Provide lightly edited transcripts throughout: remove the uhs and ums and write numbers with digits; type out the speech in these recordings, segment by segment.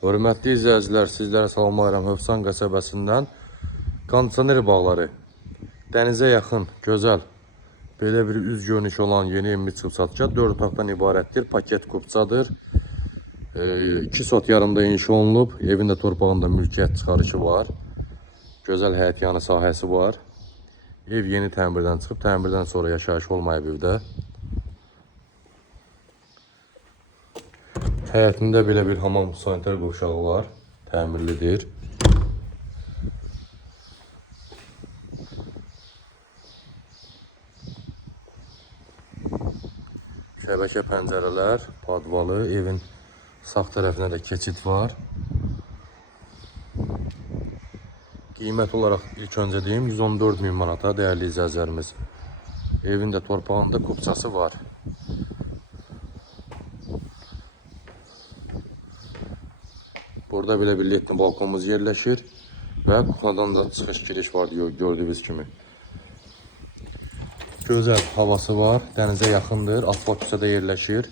Hörmətli izləyicilər, sizlərə salamlayıram Hövsan qəsəbəsindən. Kondisioner bağları, dənizə yaxın, gözəl, belə bir üz görünüşü olan yeni evimiz çıxıb satışa. 4 otaqdan ibarətdir, paket kupçadır. 2 sot yarımda inşa olunub, evin də torpağında mülkiyyət çıxarışı var. Gözəl həyətyanı sahəsi var. Ev yeni təmirdən çıxıb, təmirdən sonra yaşayış olmayıb evdə. Həyətində belə bir hamam sanitar qovşağı var, təmirlidir. Şəbəkə pəncərələr, padvalı, evin sağ tərəfinə də keçid var. Qiymət olaraq ilk öncə deyim 114.000 manata dəyərli izləyicilərimiz. Evin də torpağında kupçası var. Burada belə bir ledli balkonumuz yerləşir və kuxnadan da çıxış giriş var gördüyünüz kimi. Gözəl havası var, dənizə yaxındır, asfalt küçədə yerləşir.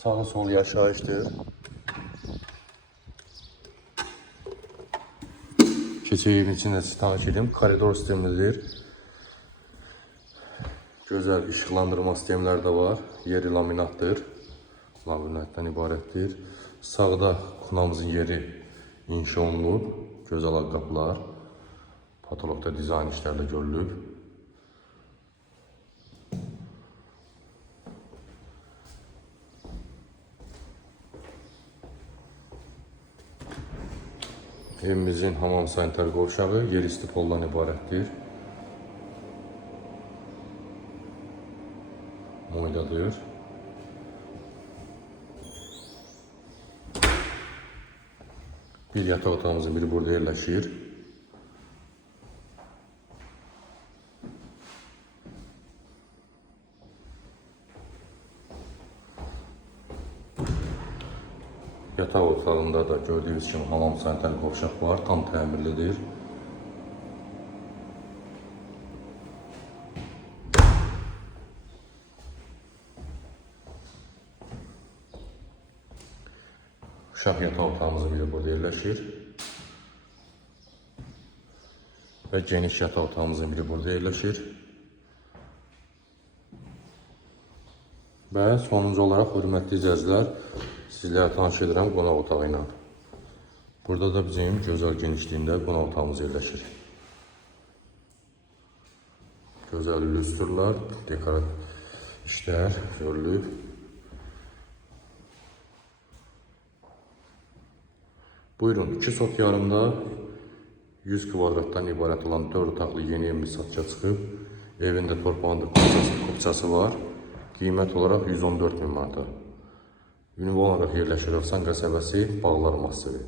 Sağı sol yaşayışdır. Keçəyim için də sizi tanış edim, koridor sistemidir. Gözəl işıqlandırma sistemləri də var. Yeri laminatdır. Laminatdan ibarətdir. Sağda kuxnamızın yeri inşa olunub. Gözəl qapılar. Patologda dizayn işlərlə görülüb. Evimizin hamam sanitar qovşağı yer isti poldan ibarətdir. Moyladır. Bir yataq otağımızın biri burada yerləşir. Yataq otağında da gördüyünüz kimi hamam sanitar qovşaq var, tam təmirlidir. Uşaq yataq otağımızın biri burada yerləşir. Və geniş yataq otağımızın biri burada yerləşir. Və sonuncu olaraq, hörmətli izləyicilər, sizlərə tanış edirəm qonaq otağı ilə. Burada da bizim gözəl genişliyində qonaq otağımız yerləşir. Gözəl lüstrlar, dekorativ işlər görülüb. Buyurun, 2 sot yarımda 100 kvadratdan ibarət olan 4 otaqlı yeni evimiz satışa çıxıb. Evində torpağında kupçası var. Qiymət olaraq 114.000 manata. Ünvan olaraq yerləşir Hövsan qəsəbəsi, Bağlar massivi.